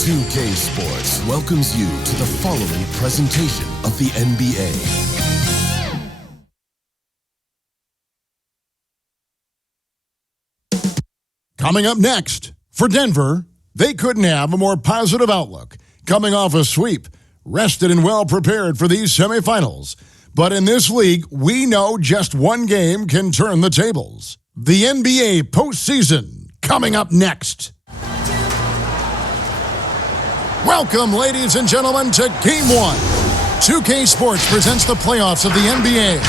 2K Sports welcomes you to the following presentation of the NBA. Coming up next, for Denver, they couldn't have a more positive outlook. Coming off a sweep, rested and well prepared for these semifinals. But in this league, we know just one game can turn the tables. The NBA postseason, coming up next. Welcome, ladies and gentlemen, to Game 1. 2K Sports presents the playoffs of the NBA.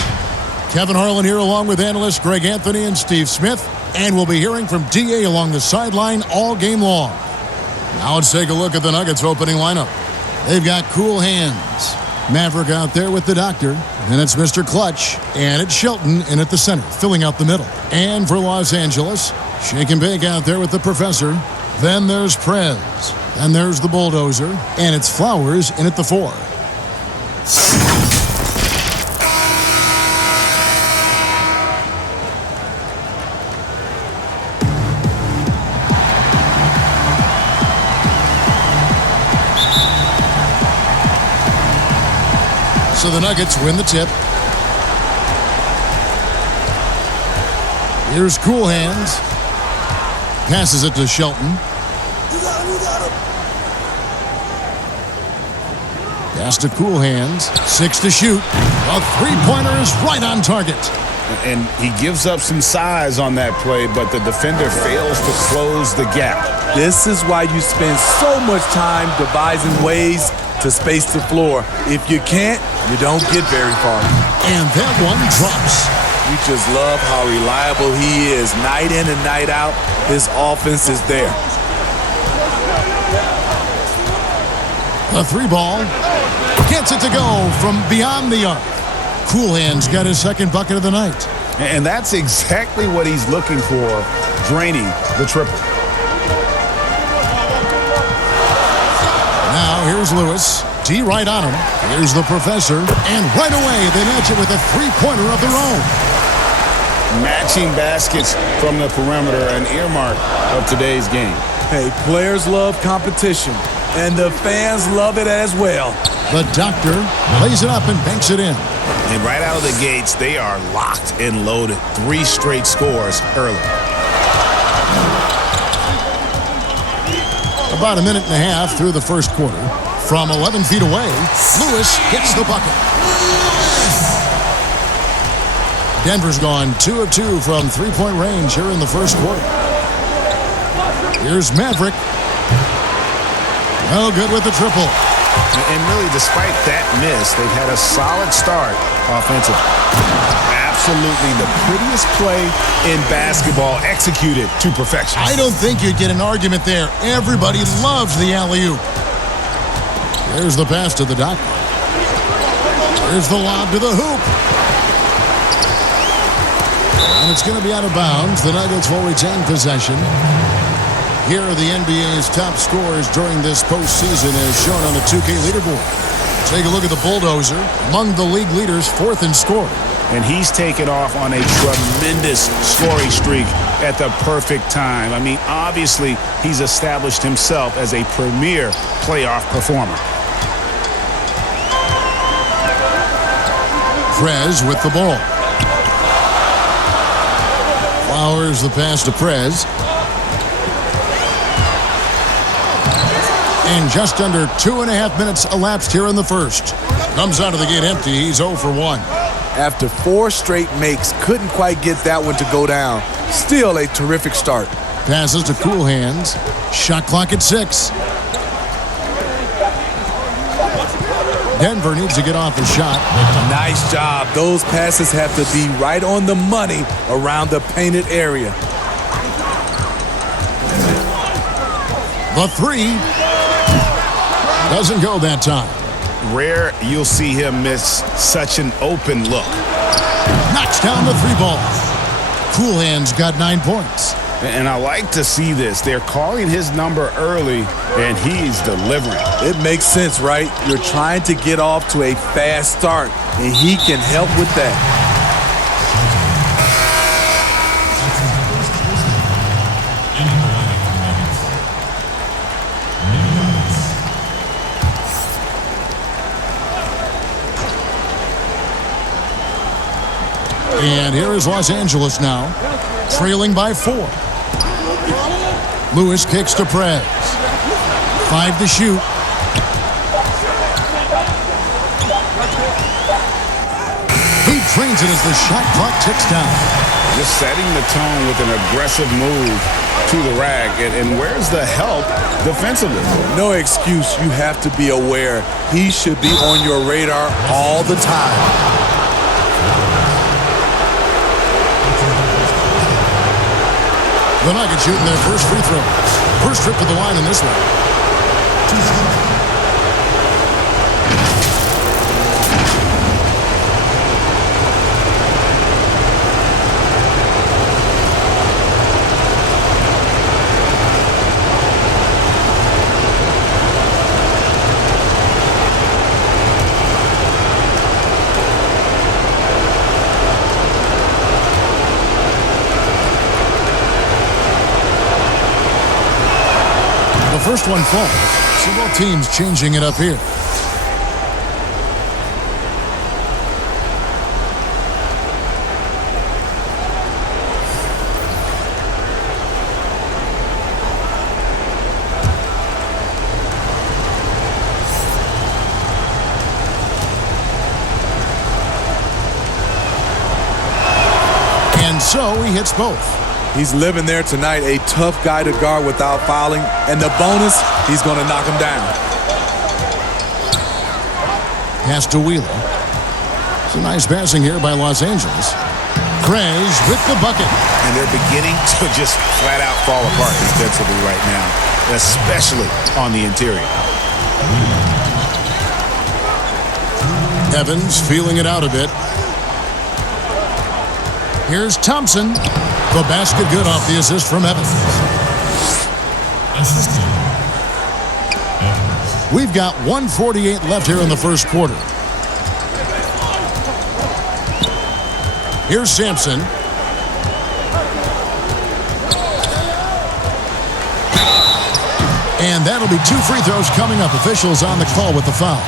Kevin Harlan here along with analysts Greg Anthony and Steve Smith. And we'll be hearing from DA along the sideline all game long. Now let's take a look at the Nuggets opening lineup. They've got cool hands. Maverick out there with the doctor. And it's Mr. Clutch. And it's Shelton in at the center, filling out the middle. And for Los Angeles, Shake and Bake out there with the professor. Then there's Prez. And there's the bulldozer. And it's Flowers in at the 4. So the Nuggets win the tip. Here's Cool Hands. Passes it to Shelton. Pass to Cool Hands. 6 to shoot. A three-pointer is right on target. And he gives up some size on that play, but the defender fails to close the gap. This is why you spend so much time devising ways to space the floor. If you can't, you don't get very far. And that one drops. You just love how reliable he is. Night in and night out, his offense is there. A 3-ball. Gets it to go from beyond the arc. Cool Hands got his second bucket of the night. And that's exactly what he's looking for, draining the triple. Now here's Lewis. D right on him. Here's the professor. And right away they match it with a three-pointer of their own. Matching baskets from the perimeter, an earmark of today's game. Hey, players love competition, and the fans love it as well. The doctor lays it up and banks it in. And right out of the gates, they are locked and loaded. 3 straight scores early. About a minute and a half through the first quarter. From 11 feet away, Lewis hits the bucket. Denver's gone 2 of 2 from three-point range here in the first quarter. Here's Maverick. No good with the triple. And really, despite that miss, they've had a solid start offensively. Absolutely the prettiest play in basketball, executed to perfection. I don't think you'd get an argument there. Everybody loves the alley-oop. There's the pass to the doctor. There's the lob to the hoop. And it's going to be out of bounds. The Nuggets will retain possession. Here are the NBA's top scorers during this postseason as shown on the 2K leaderboard. Take a look at the bulldozer, among the league leaders, 4th in scoring. And he's taken off on a tremendous scoring streak at the perfect time. I mean, obviously, he's established himself as a premier playoff performer. Prez with the ball. Flowers the pass to Prez. And just under 2.5 minutes elapsed here in the first. Comes out of the gate empty. He's 0 for 1. After 4 straight makes, couldn't quite get that one to go down. Still a terrific start. Passes to Cool Hands. Shot clock at 6. Denver needs to get off the shot. Nice job. Those passes have to be right on the money around the painted area. The 3 doesn't go that time. Rare you'll see him miss such an open look. Knocks down the 3-ball. Cool Hands got 9 points. And I like to see this. They're calling his number early, and he's delivering. It makes sense, right? You're trying to get off to a fast start, and he can help with that. And here is Los Angeles now, trailing by 4. Lewis kicks to Prez. 5 to shoot. He drains it as the shot clock ticks down. Just setting the tone with an aggressive move to the rack. And where's the help defensively? No excuse. You have to be aware. He should be on your radar all the time. The Nuggets shooting their first free throw. First trip to the line in this one. First one falls. So both teams changing it up here. And so he hits both. He's living there tonight, a tough guy to guard without fouling. And the bonus, he's going to knock him down. Pass to Wheeler. Some nice passing here by Los Angeles. Prez with the bucket. And they're beginning to just flat out fall apart defensively right now, especially on the interior. Evans feeling it out a bit. Here's Thompson. The basket good off the assist from Evans. We've got 1:48 left here in the first quarter. Here's Sampson. And that'll be 2 free throws coming up. Officials on the call with the foul.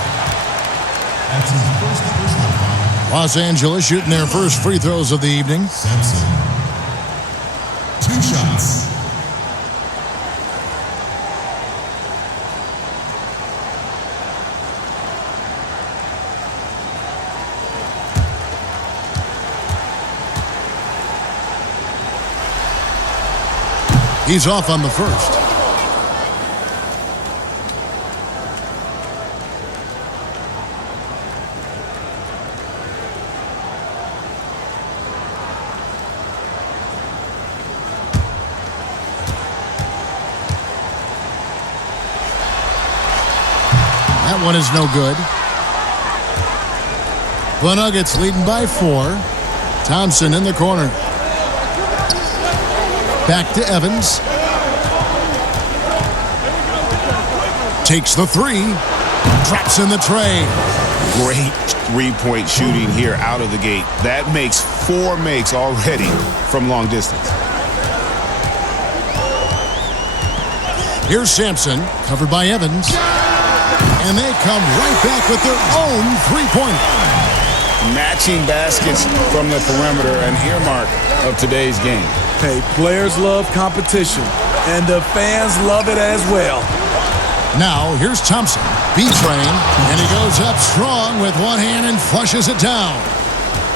Los Angeles shooting their first free throws of the evening. Sampson. 2 shots. He's off on the first. That one is no good. The Nuggets leading by 4. Thompson in the corner. Back to Evans. Takes the 3. Drops in the tray. Great three-point shooting here out of the gate. That makes 4 makes already from long distance. Here's Sampson, covered by Evans. And they come right back with their own three-pointer. Matching baskets from the perimeter, an earmark of today's game. Hey, players love competition, and the fans love it as well. Now, here's Thompson, B-train, and he goes up strong with one hand and flushes it down.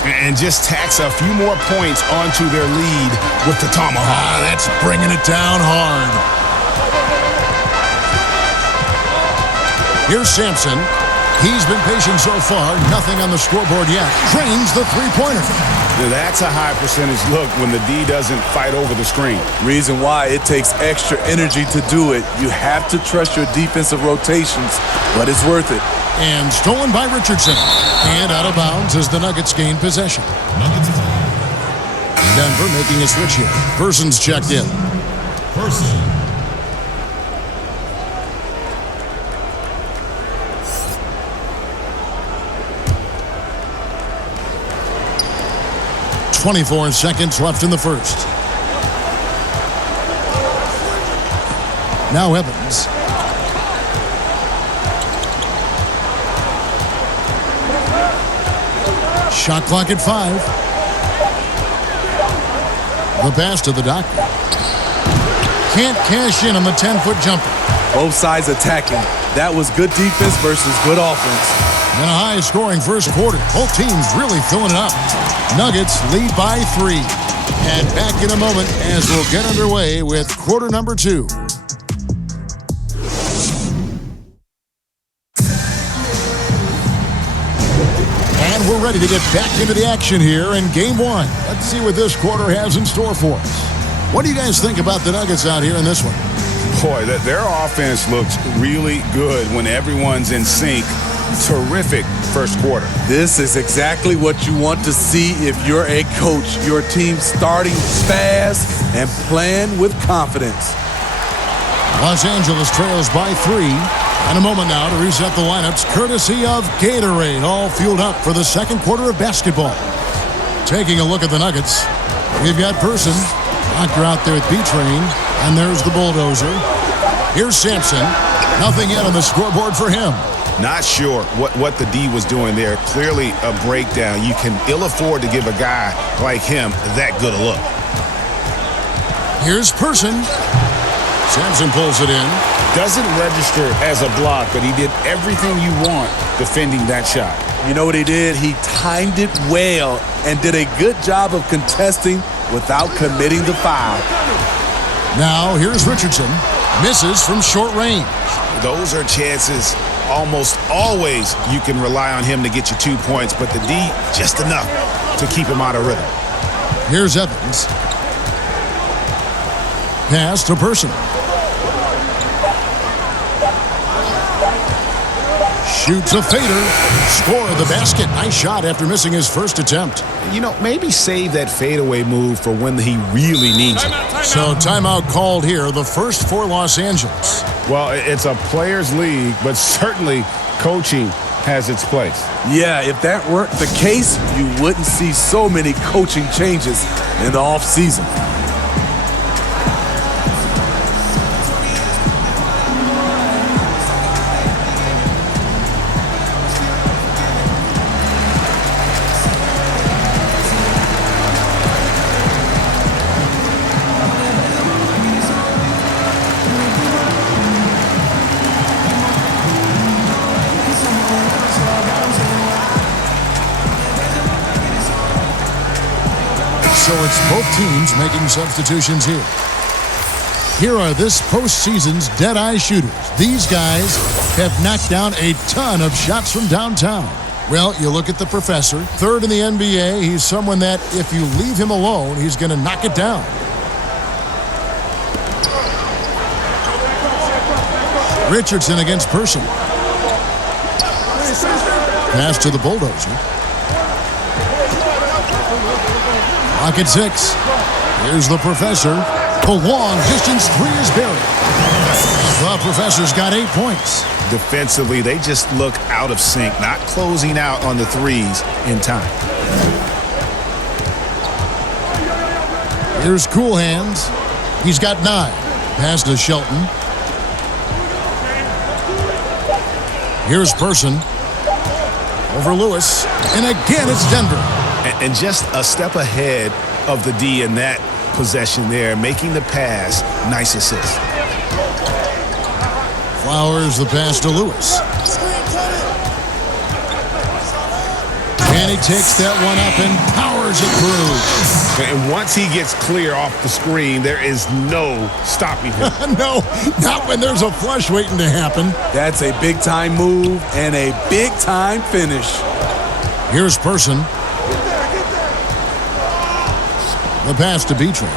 And just tacks a few more points onto their lead with the tomahawk. That's bringing it down hard. Here's Sampson. He's been patient so far. Nothing on the scoreboard yet. Drains the three-pointer. That's a high percentage look when the D doesn't fight over the screen. Reason why it takes extra energy to do it. You have to trust your defensive rotations, but it's worth it. And stolen by Richardson. And out of bounds as the Nuggets gain possession. Denver making a switch here. Person's checked in. Person. .24 seconds left in the first. Now Evans. Shot clock at 5. The pass to the doctor. Can't cash in on the 10-foot jumper. Both sides attacking. That was good defense versus good offense. And a high-scoring first quarter. Both teams really filling it up. Nuggets lead by 3. And back in a moment as we'll get underway with quarter number 2. And we're ready to get back into the action here in Game 1. Let's see what this quarter has in store for us. What do you guys think about the Nuggets out here in this one? Boy, their offense looks really good when everyone's in sync. Terrific first quarter. This is exactly what you want to see if you're a coach. Your team starting fast and playing with confidence. Los Angeles trails by 3. And a moment now to reset the lineups courtesy of Gatorade, all fueled up for the second quarter of basketball. Taking a look at the Nuggets, we've got Person, Doctor out there with B-Train, and there's the bulldozer. Here's Sampson. Nothing yet on the scoreboard for him. Not sure what the D was doing there. Clearly a breakdown. You can ill afford to give a guy like him that good a look. Here's Person. Sampson pulls it in. Doesn't register as a block, but he did everything you want defending that shot. You know what he did? He timed it well and did a good job of contesting without committing the foul. Now here's Richardson. Misses from short range. Those are chances almost always you can rely on him to get you 2 points, but the D, just enough to keep him out of rhythm. Here's Evans. Pass to Person. Shoots a fader. Score the basket. Nice shot after missing his first attempt. You know, maybe save that fadeaway move for when he really needs it. So timeout called here, the first for Los Angeles. Well, it's a players' league, but certainly coaching has its place. Yeah, if that weren't the case, you wouldn't see so many coaching changes in the offseason. So it's both teams making substitutions here. Here are this postseason's dead-eye shooters. These guys have knocked down a ton of shots from downtown. Well, you look at the professor, third in the NBA. He's someone that if you leave him alone, he's going to knock it down. Richardson against Person. Pass to the bulldozer. Pocket 6. Here's the professor. The long-distance 3 is buried. The professor's got 8 points. Defensively, they just look out of sync, not closing out on the threes in time. Here's Cool Hands. He's got 9. Pass to Shelton. Here's Person. Over Lewis. And again, it's Denver. And just a step ahead of the D in that possession there, making the pass. Nice assist. Flowers the pass to Lewis. And he takes that one up and powers it through. And once he gets clear off the screen, there is no stopping him. No, not when there's a flush waiting to happen. That's a big-time move and a big-time finish. Here's Person. The pass to B-Train.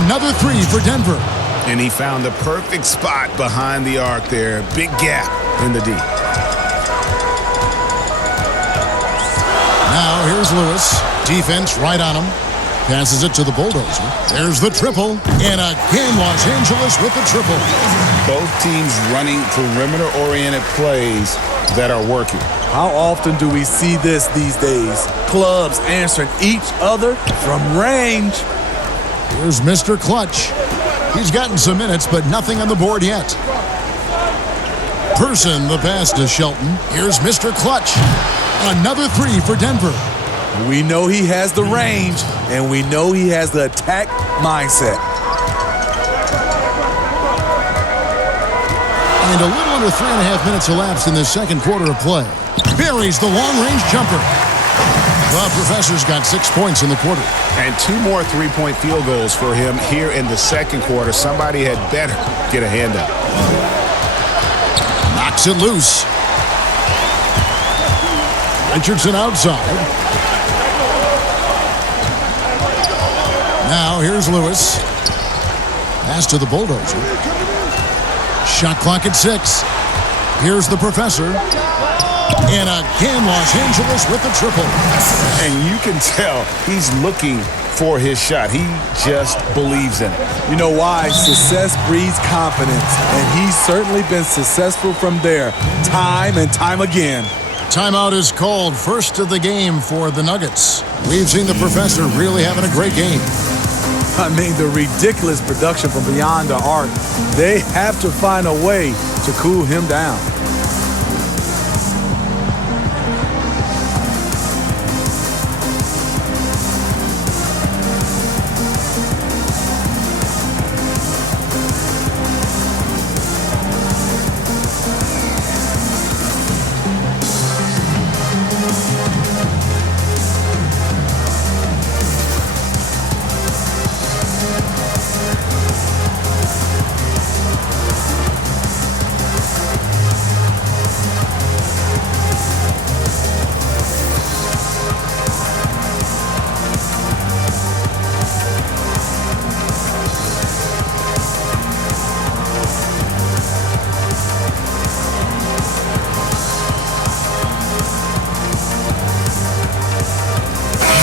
Another 3 for Denver. And he found the perfect spot behind the arc there. Big gap in the D. Now here's Lewis. Defense right on him. Passes it to the bulldozer. There's the triple. And again, Los Angeles with the triple. Both teams running perimeter-oriented plays that are working. How often do we see this these days? Clubs answering each other from range. Here's Mr. Clutch. He's gotten some minutes, but nothing on the board yet. Person the pass to Shelton. Here's Mr. Clutch. Another 3 for Denver. We know he has the range, and we know he has the attack mindset. And a little under 3.5 minutes elapsed in the second quarter of play. Buries the long-range jumper. The Professor's got 6 points in the quarter. And 2 more three-point field goals for him here in the second quarter. Somebody had better get a hand up. Knocks it loose. Richardson outside. Now here's Lewis. Pass to the Bulldozer. Shot clock at 6. Here's the Professor. And again, Los Angeles with the triple. And you can tell he's looking for his shot. He just believes in it. You know why? Success breeds confidence, and he's certainly been successful from there, time and time again. Timeout is called, first of the game for the Nuggets. We've seen the Professor really having a great game. I mean, the ridiculous production from beyond the arc. They have to find a way to cool him down.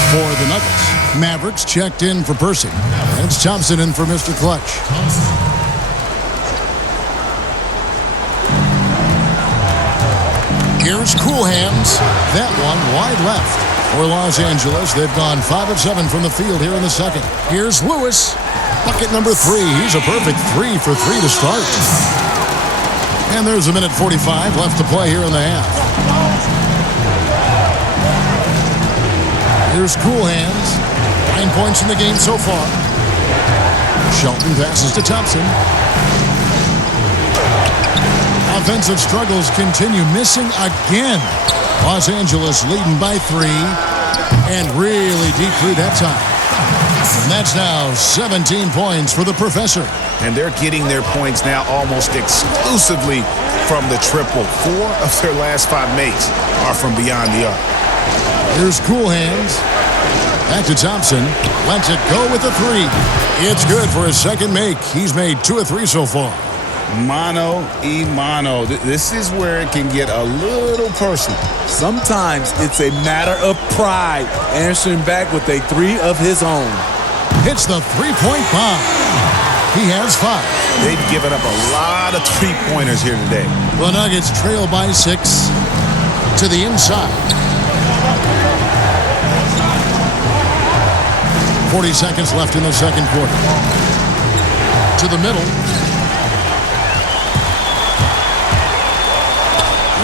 For the Nuggets, Mavericks checked in for Percy. It's Thompson in for Mr. Clutch. Here's Cool Hands. That one wide left. For Los Angeles, they've gone 5 of 7 from the field here in the second. Here's Lewis. Bucket number 3. He's a perfect 3 for 3 to start. And there's a minute 45 left to play here in the half. Here's Cool Hands. 9 points in the game so far. Shelton passes to Thompson. Offensive struggles continue, missing again. Los Angeles leading by 3, and really deep 3 that time. And that's now 17 points for the Professor. And they're getting their points now almost exclusively from the triple. 4 of their last 5 makes are from beyond the arc. Here's Cool Hands. Back to Thompson. Lets it go with the 3. It's good for his second make. He's made 2 of 3 so far. Mano y mano. This is where it can get a little personal. Sometimes it's a matter of pride, answering back with a 3 of his own. Hits the 3-point bomb. He has 5. They've given up a lot of 3-pointers here today. The Nuggets trail by 6 to the inside. 40 seconds left in the second quarter. To the middle.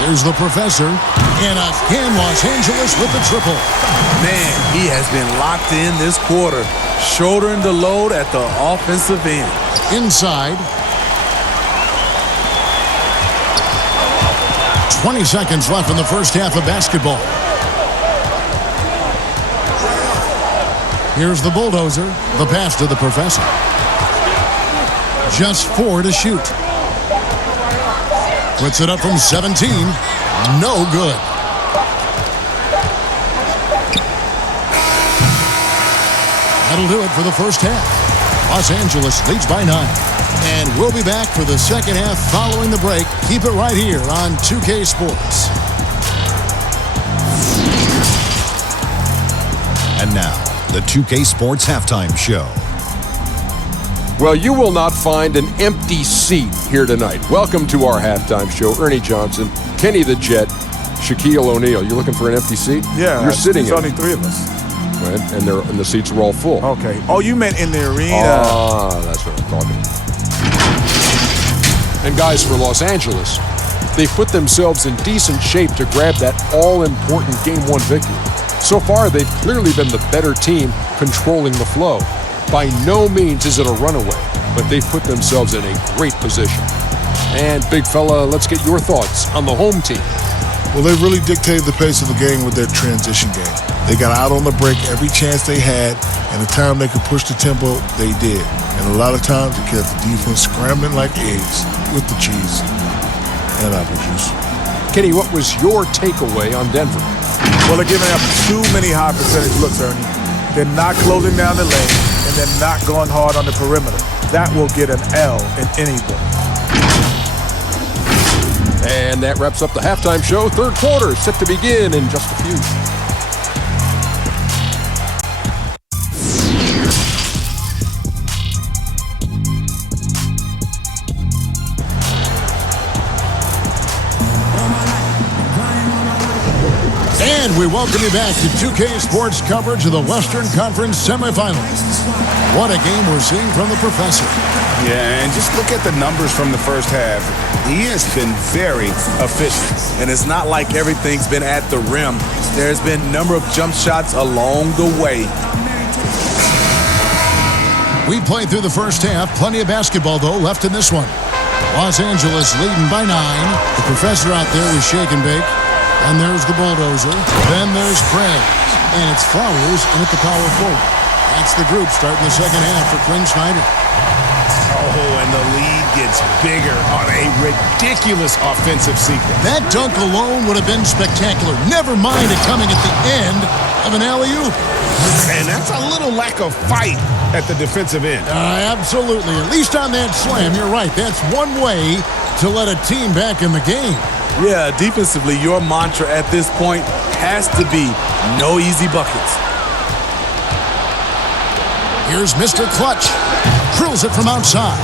Here's the Professor. And again, Los Angeles with the triple. Man, he has been locked in this quarter, shouldering the load at the offensive end. Inside. 20 seconds left in the first half of basketball. Here's the Bulldozer. The pass to the Professor. Just 4 to shoot. Puts it up from 17. No good. That'll do it for the first half. Los Angeles leads by 9. And we'll be back for the second half following the break. Keep it right here on 2K Sports. And now, the 2K Sports Halftime Show. Well, you will not find an empty seat here tonight. Welcome to our halftime show. Ernie Johnson, Kenny the Jet, Shaquille O'Neal. You looking for an empty seat? Yeah, you're sitting there's in. only 3 of us. Right? And the seats are all full. Okay. Oh, you meant in the arena. Ah, that's what I'm talking. And guys, for Los Angeles, they put themselves in decent shape to grab that all-important Game 1 victory. So far, they've clearly been the better team controlling the flow. By no means is it a runaway, but they've put themselves in a great position. And, big fella, let's get your thoughts on the home team. Well, they really dictated the pace of the game with their transition game. They got out on the break every chance they had, and the time they could push the tempo, they did. And a lot of times, it kept the defense scrambling like eggs with the cheese and apple juice. Kenny, what was your takeaway on Denver? Well, they're giving up too many high percentage looks, Ernie. They're not closing down the lane, and they're not going hard on the perimeter. That will get an L in any book. And that wraps up the halftime show. Third quarter set to begin in just a few. And we welcome you back to 2K Sports coverage of the Western Conference semifinals. What a game we're seeing from the professor. Yeah, and just look at the numbers from the first half. He has been very efficient. And it's not like everything's been at the rim. There's been a number of jump shots along the way. We played through the first half. Plenty of basketball, though, left in this one. Los Angeles leading by 9. The professor out there is shake and bake. And there's the bulldozer. Then there's Craig. And it's Flowers in at the power forward. That's the group starting the second half for Quinn Snyder. Oh, and the lead gets bigger on a ridiculous offensive sequence. That dunk alone would have been spectacular. Never mind it coming at the end of an alley-oop. And that's a little lack of fight at the defensive end. Absolutely. At least on that slam, you're right. That's one way to let a team back in the game. Yeah, defensively, your mantra at this point has to be no easy buckets. Here's Mr. Clutch. Drills it from outside.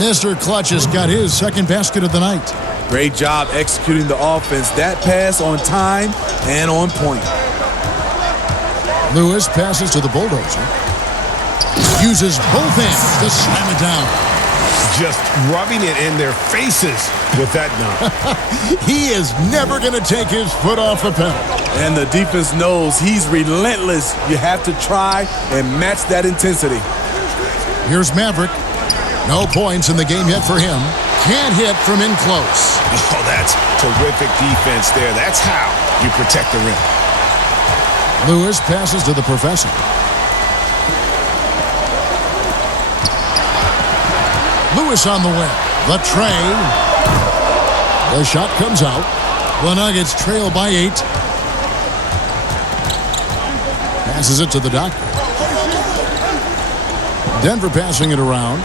Mr. Clutch has got his second basket of the night. Great job executing the offense. That pass on time and on point. Lewis passes to the bulldozer. Uses both hands to slam it down. Just rubbing it in their faces with that dunk. He is never going to take his foot off the pedal. And the defense knows he's relentless. You have to try and match that intensity. Here's Maverick. No points in the game yet for him. Can't hit from in close. Oh, that's terrific defense there. That's how you protect the rim. Lewis passes to the professor. Lewis on the wing. The tray. The shot comes out. The Nuggets trail by 8. Passes it to the doctor. Denver passing it around.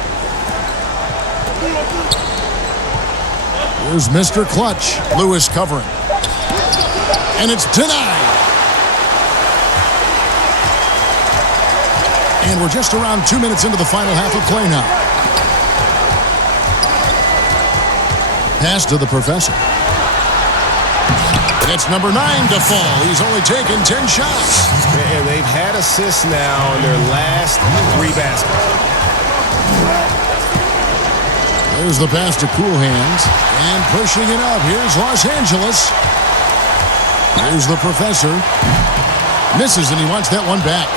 Here's Mr. Clutch. Lewis covering. And it's denied. And we're just around 2 minutes into the final half of play now. Pass to the professor. It's number 9 to fall. He's only taken 10 shots. And they've had assists now in their last 3 baskets. There's the pass to Cool Hands. And pushing it up. Here's Los Angeles. Here's the professor. Misses, and he wants that one back.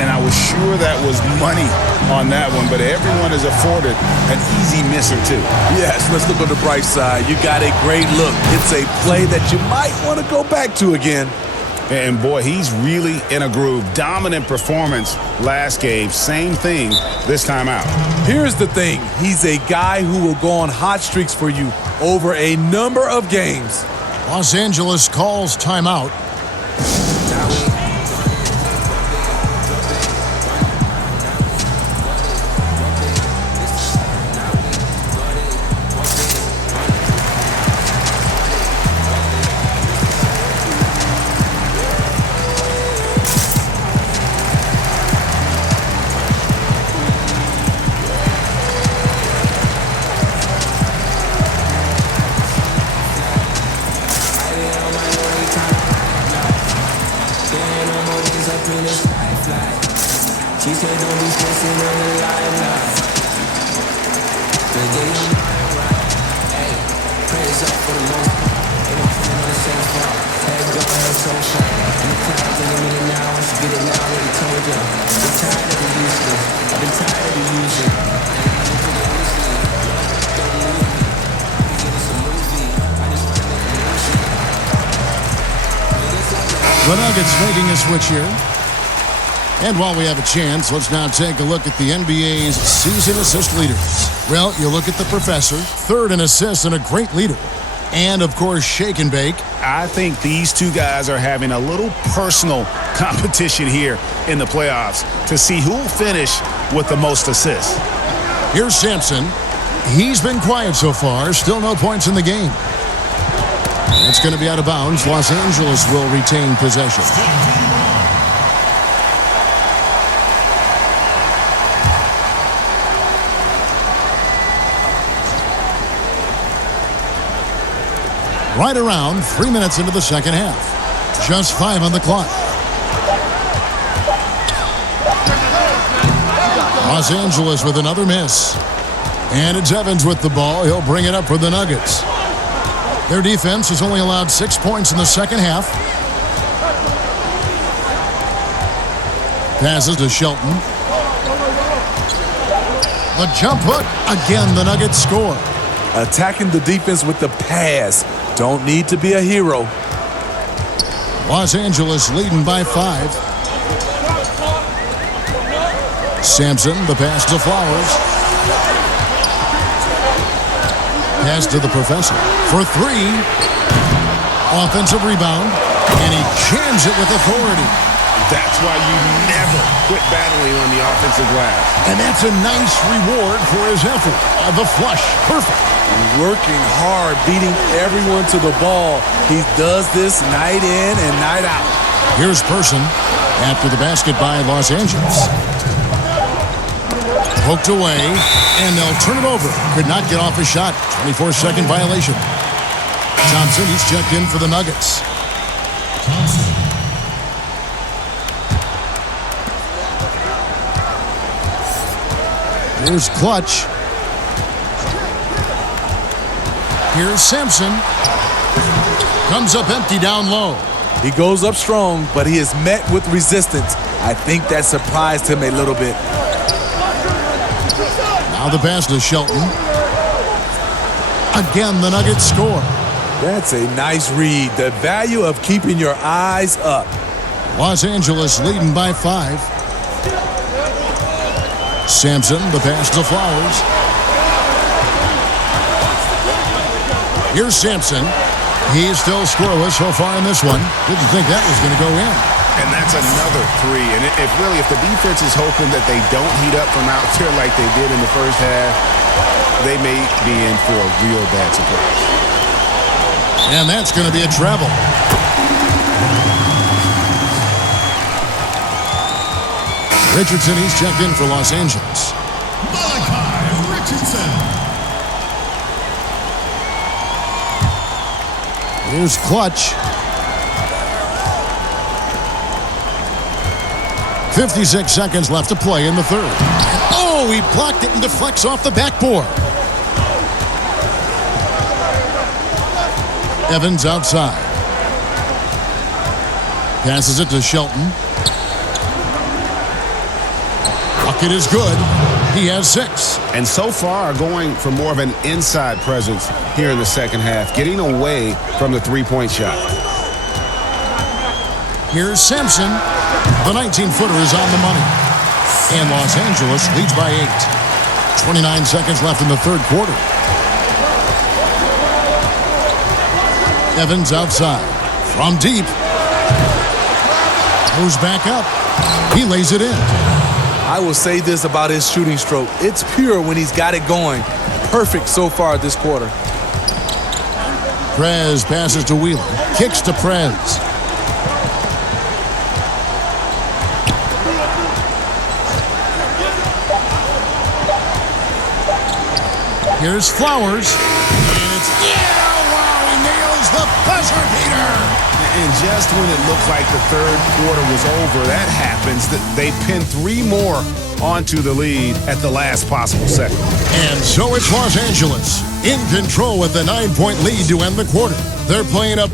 And I was sure that was money on that one, but everyone is afforded an easy misser too. Yes, let's look on the bright side. You got a great look. It's a play that you might want to go back to again. And boy, he's really in a groove. Dominant performance last game. Same thing this time out. Here's the thing. He's a guy who will go on hot streaks for you over a number of games. Los Angeles calls timeout. The Nuggets making a switch here. And while we have a chance, let's now take a look at the NBA's season assist leaders. Well, you look at the professor, third in assists and a great leader. And, of course, shake and bake. I think these two guys are having a little personal competition here in the playoffs to see who will finish with the most assists. Here's Sampson. He's been quiet so far. Still no points in the game. It's going to be out of bounds. Los Angeles will retain possession. Right around 3 minutes into the second half. Just 5 on the clock. Los Angeles with another miss. And it's Evans with the ball. He'll bring it up for the Nuggets. Their defense has only allowed 6 points in the second half. Passes to Shelton. The jump hook. Again, the Nuggets score. Attacking the defense with the pass. Don't need to be a hero. Los Angeles leading by 5. Sampson, the pass to Flowers. Pass to the professor for 3. Offensive rebound, and he jams it with authority. That's why you never quit battling on the offensive glass. And that's a nice reward for his effort. The flush, perfect. Working hard, beating everyone to the ball. He does this night in and night out. Here's Person after the basket by Los Angeles. Poked away, and they'll turn it over. Could not get off a shot. 24-second violation. Thompson, he's checked in for the Nuggets. Here's Clutch. Here's Sampson. Comes up empty down low. He goes up strong, but he is met with resistance. I think that surprised him a little bit. Now the pass to Shelton. Again, the Nuggets score. That's a nice read. The value of keeping your eyes up. Los Angeles leading by 5. Sampson, the pass to Flowers. Here's Sampson. He's still scoreless so far in this one. Didn't think that was going to go in. And that's another 3. And if the defense is hoping that they don't heat up from out there like they did in the first half, they may be in for a real bad surprise. And that's going to be a travel. Richardson, he's checked in for Los Angeles. Malachi Richardson. Here's Clutch. 56 seconds left to play in the third. Oh, he blocked it and deflects off the backboard. Evans outside. Passes it to Shelton. Bucket is good. He has 6. And so far going for more of an inside presence here in the second half, getting away from the three-point shot. Here's Sampson. The 19-footer is on the money. And Los Angeles leads by 8. 29 seconds left in the third quarter. Evans outside. From deep. Goes back up. He lays it in. I will say this about his shooting stroke. It's pure when he's got it going. Perfect so far this quarter. Prez passes to Wheeler. Kicks to Prez. Here's Flowers. And it's, wow, he nails the buzzer beater. And just when it looked like the third quarter was over, that happens. They pin 3 more onto the lead at the last possible second. And so it's Los Angeles in control with the 9-point lead to end the quarter. They're playing a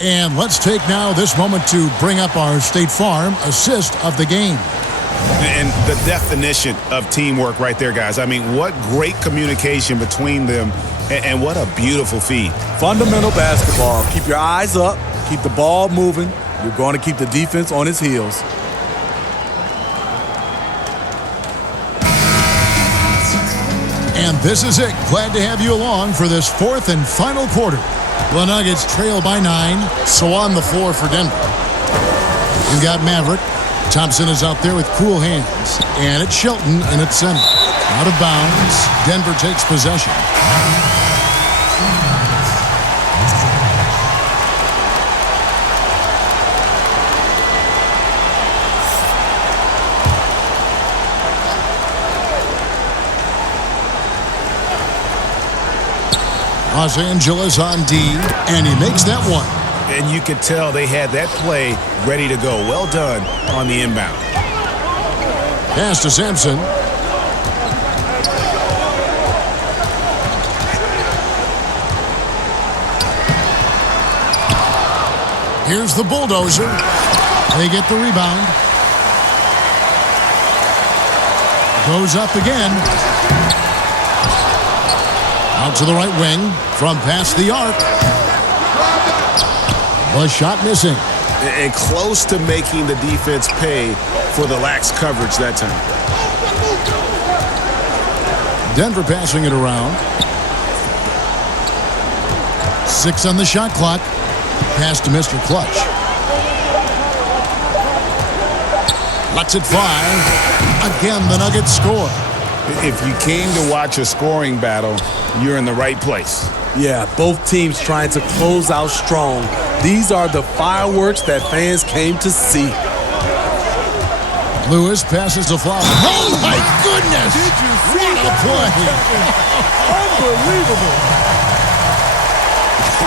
And let's take now this moment to bring up our State Farm assist of the game. And the definition of teamwork right there, guys. I mean, what great communication between them, and what a beautiful feed. Fundamental basketball. Keep your eyes up. Keep the ball moving. You're going to keep the defense on its heels. And this is it. Glad to have you along for this fourth and final quarter. The Nuggets trail by 9, so on the floor for Denver. You've got Maverick. Thompson is out there with cool hands. And it's Shelton in its center. Out of bounds. Denver takes possession. Los Angeles on D, and he makes that one. And you could tell they had that play ready to go. Well done on the inbound. Pass to Sampson. Here's the bulldozer. They get the rebound. Goes up again. Out to the right wing from past the arc. The shot missing. And close to making the defense pay for the lax coverage that time. Denver passing it around. 6 on the shot clock. Pass to Mr. Clutch. Lets it fly. Again, the Nuggets score. If you came to watch a scoring battle, you're in the right place. Yeah, both teams trying to close out strong. These are the fireworks that fans came to see. Lewis passes to Flowers. Oh, my goodness! Did you see what a play! Unbelievable.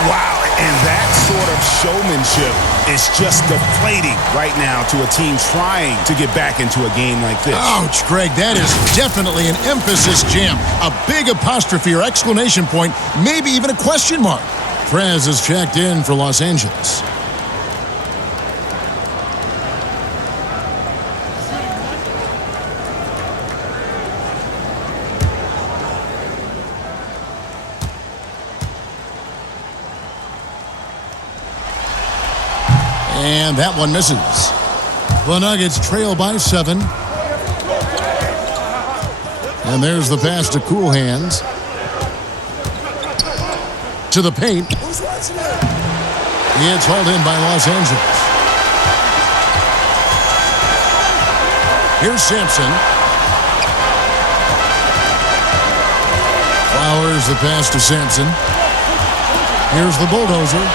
Wow, and that sort of showmanship is just deflating right now to a team trying to get back into a game like this. Ouch, Greg, that is definitely an emphasis jam. A big apostrophe or exclamation point, maybe even a question mark. Prez is checked in for Los Angeles. And that one misses. The Nuggets trail by 7. And there's the pass to Cool Hands. To the paint. It's hauled in by Los Angeles. Here's Sampson. Flowers the pass to Sampson. Here's the bulldozer.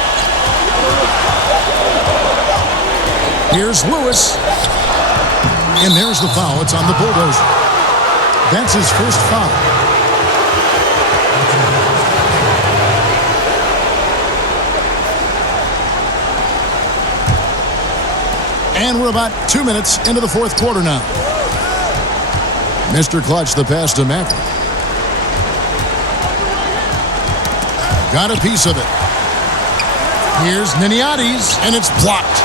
Here's Lewis. And there's the foul. It's on the bulldozer. That's his first foul. And we're about 2 minutes into the fourth quarter now. Mr. Clutch, the pass to Maverick. Got a piece of it. Here's Niniades, and it's blocked.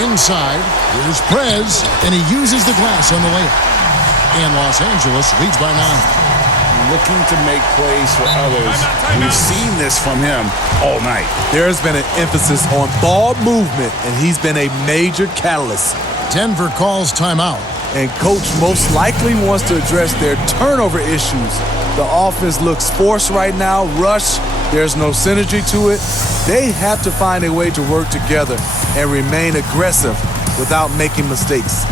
Inside, here's Prez, and he uses the glass on the layup. And Los Angeles leads by 9. Looking to make plays for others. We've seen this from him all night. There's been an emphasis on ball movement, and he's been a major catalyst. Denver calls timeout. And coach most likely wants to address their turnover issues. The offense looks forced right now, rush. There's no synergy to it. They have to find a way to work together and remain aggressive without making mistakes.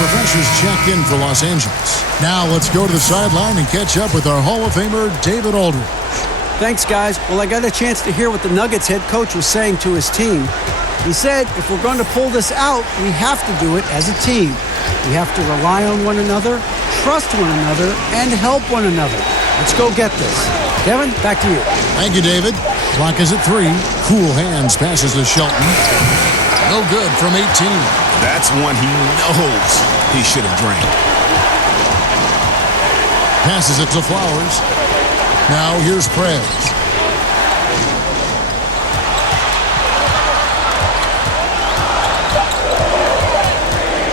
Professor's checked in for Los Angeles. Now let's go to the sideline and catch up with our Hall of Famer, David Aldridge. Thanks, guys. Well, I got a chance to hear what the Nuggets head coach was saying to his team. He said, if we're going to pull this out, we have to do it as a team. We have to rely on one another, trust one another, and help one another. Let's go get this. Kevin, back to you. Thank you, David. Clock is at 3. Cool hands passes to Shelton. No good from 18. That's one he knows he should have drained. Passes it to Flowers. Now here's Prez.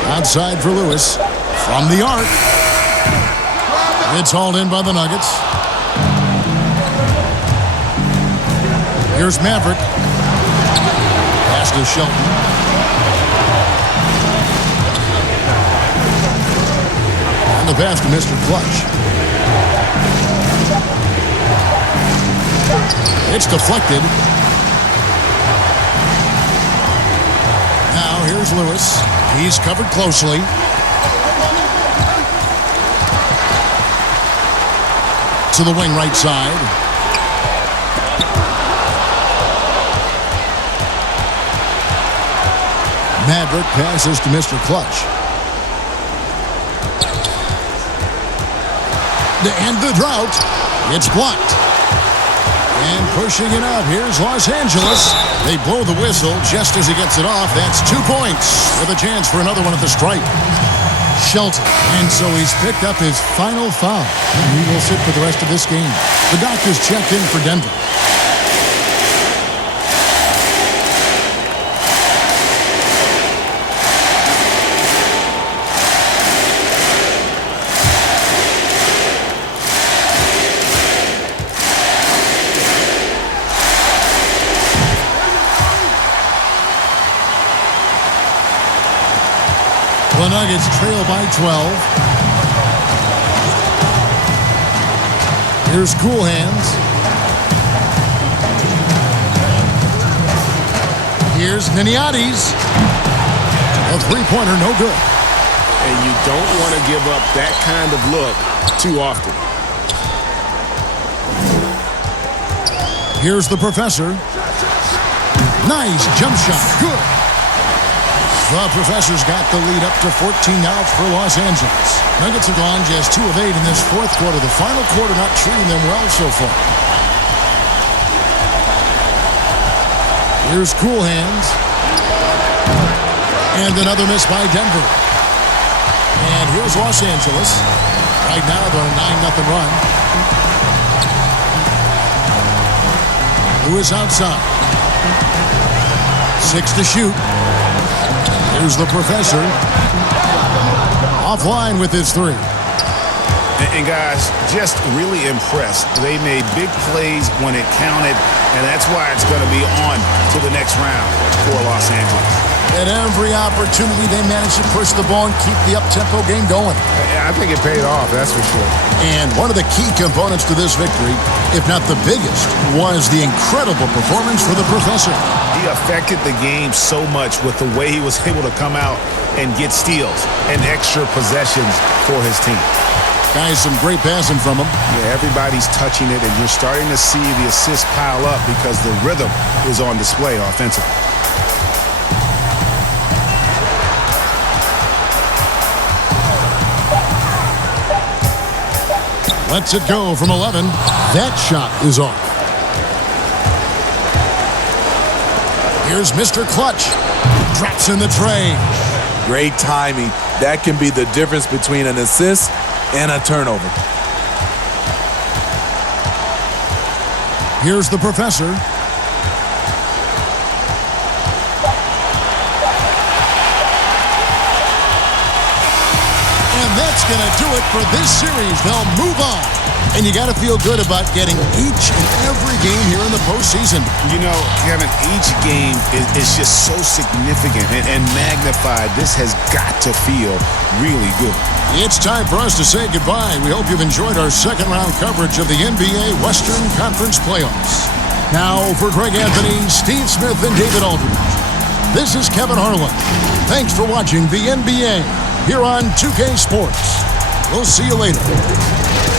Outside for Lewis. From the arc. It's hauled in by the Nuggets. Here's Maverick. Pass to Shelton. And the pass to Mr. Clutch. It's deflected. Now here's Lewis. He's covered closely. To the wing right side. Maverick passes to Mr. Clutch. To end the drought. It's blocked. And pushing it up, here's Los Angeles. They blow the whistle just as he gets it off. That's 2 points with a chance for another one at the stripe. Shelton. And so he's picked up his final foul. And he will sit for the rest of this game. The doctors checked in for Denver. The Nuggets trail by 12. Here's Cool Hands. Here's Niniades. A three-pointer, no good. And you don't want to give up that kind of look too often. Here's the Professor. Nice jump shot. Good. The Professor's got the lead up to 14 now for Los Angeles. Nuggets have gone just 2 of 8 in this fourth quarter. The final quarter not treating them well so far. Here's Cool Hands. And another miss by Denver. And here's Los Angeles. Right now they're on a 9-0 run. Lewis outside. 6 to shoot. Here's the Professor. Offline with his 3. And guys, just really impressed. They made big plays when it counted, and that's why it's going to be on to the next round for Los Angeles. At every opportunity, they managed to push the ball and keep the up-tempo game going. I think it paid off, that's for sure. And one of the key components to this victory, if not the biggest, was the incredible performance for the Professor. He affected the game so much with the way he was able to come out and get steals and extra possessions for his team. Guys, some great passing from him. Yeah, everybody's touching it, and you're starting to see the assists pile up because the rhythm is on display offensively. Lets it go from 11. That shot is off. Here's Mr. Clutch. Drops in the tray. Great timing. That can be the difference between an assist and a turnover. Here's the Professor. And that's going to do it for this series. They'll move on. And you got to feel good about getting each and every game here in the postseason. You know, Kevin, each game is just so significant and magnified. This has got to feel really good. It's time for us to say goodbye. We hope you've enjoyed our second-round coverage of the NBA Western Conference Playoffs. Now, for Greg Anthony, Steve Smith, and David Aldridge, this is Kevin Harlan. Thanks for watching the NBA here on 2K Sports. We'll see you later.